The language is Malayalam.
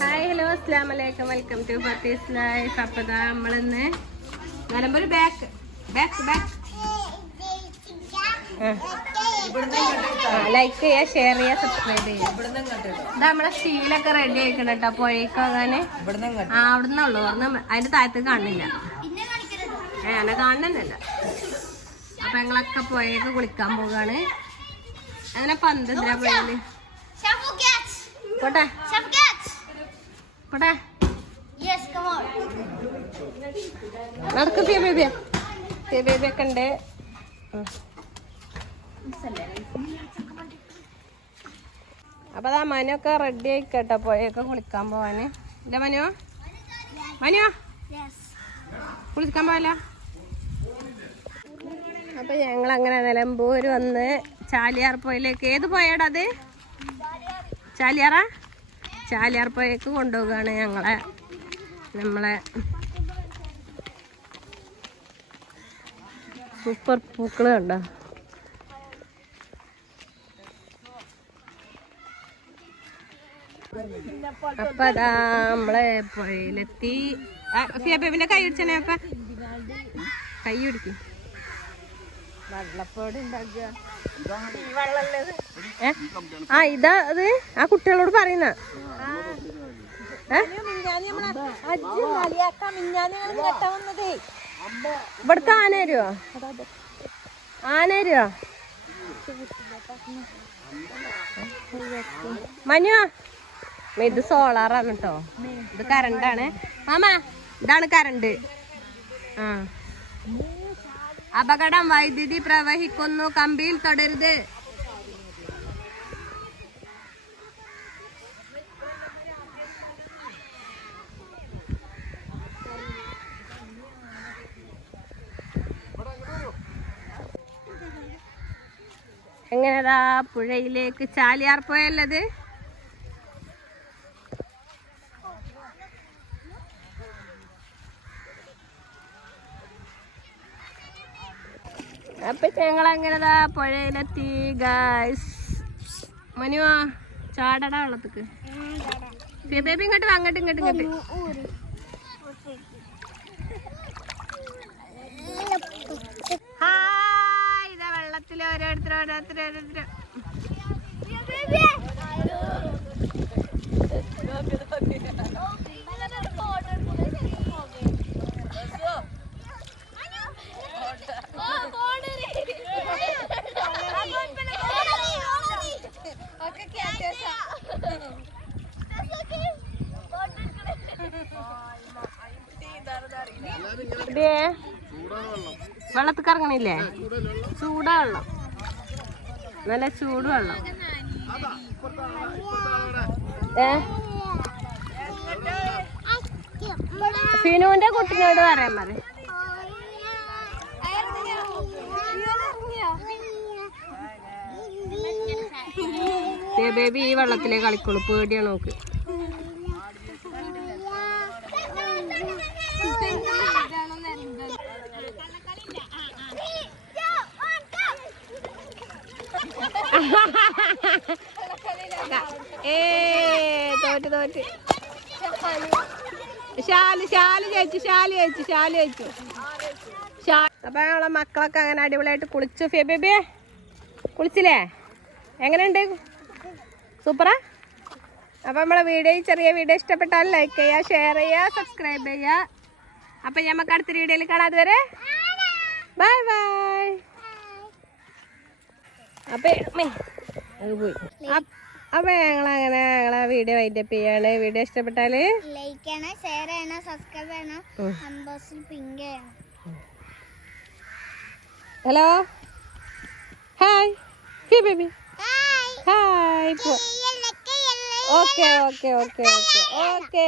ഹായ് ഹലോ അസ്ലാം വലൈക്കും വെൽക്കം ടു ഫത്തീസ് ലൈഫ് അപ്പതാ നമ്മളിന്ന് Nilambur back back back like ചെയ്യുക ഷെയർ ചെയ്യുക സബ്സ്ക്രൈബ് ചെയ്യുക. ഇതാ നമ്മളെ സ്റ്റീലൊക്കെ റെഡി ആയിക്കണം കേട്ടോ പുഴയ്ക്ക് ഇങ്ങോട്ട്. ആ അവിടുന്ന് ഉള്ളു. അവിടുന്ന് അതിന്റെ താഴത്ത് കാണില്ല ഏ എന്നെ കാണുന്നില്ല. അപ്പൊ ഞങ്ങളൊക്കെ പുഴയൊക്കെ കുളിക്കാൻ പോകാണ്. അങ്ങനെ പന്തന്തിരാ പുഴയിൽ? പോട്ടെ. പോട്ടെ നടക്ക് ഫിയ ബേബിയ ഫിയ ബേബി ഒക്കെ ഉണ്ട്. ഉം. അപ്പൊ അതാ മനൊക്കെ റെഡി ആയിക്കട്ടെ പോയൊക്കെ കുളിക്കാൻ പോവാന്. ഇല്ല മനോ? മനോ? കുളിക്കാൻ പോവല്ല അപ്പൊ ഞങ്ങൾ അങ്ങനെ നിലമ്പൂര് വന്ന് ചാലിയാർ പോയിലേക്ക്. ഏത് പോയാടത് അത്? ചാലിയാറാ? ചാലിയാർ പുഴയ്ക്ക് കൊണ്ടുപോവുകയാണ് ഞങ്ങളെ. നമ്മളെ സൂപ്പർ പൂക്കൾ കണ്ടോ. അപ്പൊ അതാ നമ്മളെ പുഴയിലെത്തി. പിന്നെ കൈ പിടിച്ചേ അപ്പ. കൈ പിടിക്കും. വെള്ളപ്പോട്? ആ ഇതാ അത്. ആ കുട്ടികളോട് പറയുന്ന? ഇവിടുത്തെ ആന വരുവോ ആന വരുവോ മനുവാ ഇത് സോളാറാണ് കേട്ടോ ഇത് കറണ്ടാണ് മാമ ഇതാണ് കറണ്ട് ആ. അപകടം വൈദ്യുതി പ്രവഹിക്കുന്നു കമ്പിയിൽ തൊടരുത്. എങ്ങനെതാ പുഴയിലേക്ക് ചാലിയാർ പോയല്ലത്? അപ്പൊ ഞങ്ങൾ അങ്ങനെതാ പുഴയിലെത്തി ഗായ്സ് മനുവാ ചാടടാ വെള്ളത്തേക്ക്. ബേബി ഇങ്ങോട്ട് അങ്ങോട്ട് ഇങ്ങോട്ട് ഇങ്ങോട്ട് ഹായ് ഇതാ ഓരോരുത്തർ ഓരോരുത്തർ ഇതേ വെള്ളത്തിൽ കറങ്ങണില്ലേ ചൂടാ വെള്ളം. നല്ല ചൂട് വെള്ളം. ഏ? ഫിനുവിന്റെ കുട്ടിനോട് പറയാൻ പറ. ബേബി ഈ വെള്ളത്തിലേ കളിക്കുള്ളൂ. പേടിയാണ് നോക്ക്. ഏ തോറ്റ് തോറ്റ്. ഷാൽ ഷാൽ ചേച്ചു ഷാൽ ചേച്ചു ഷാൽ ചേച്ചു അപ്പൊ ഞങ്ങളെ മക്കളൊക്കെ അങ്ങനെ അടിപൊളിയായിട്ട് കുളിച്ചു. ഫിയ ബേബിയെ കുളിച്ചില്ലേ? എങ്ങനെയുണ്ട്? സൂപ്പറാ? അപ്പൊ നമ്മളെ വീഡിയോ ചെറിയ വീഡിയോ ഇഷ്ടപ്പെട്ടാൽ ലൈക്ക് ചെയ്യുക ഷെയർ ചെയ്യുക സബ്സ്ക്രൈബ് ചെയ്യുക. അപ്പൊ നമുക്ക് അടുത്ത വീഡിയോയിൽ കാണാം അതുവരെ. ബൈ ബൈ അപ്പൊ അപ്പ്- ഞങ്ങൾ ഞങ്ങളങ്ങനെ ഞങ്ങളെ വീഡിയോ വൈൻഡപ്പ് ചെയ്യാണ്. വീഡിയോ ഇഷ്ടപ്പെട്ടാൽ ലൈക്ക് ചെയ്യണം ഷെയർ ചെയ്യണം സബ്സ്ക്രൈബ് ചെയ്യണം. ഉം. നമ്പേഴ്സിൽ പിങ്ക് ചെയ്യണം. Hello hi hey baby hi okay okay okay okay okay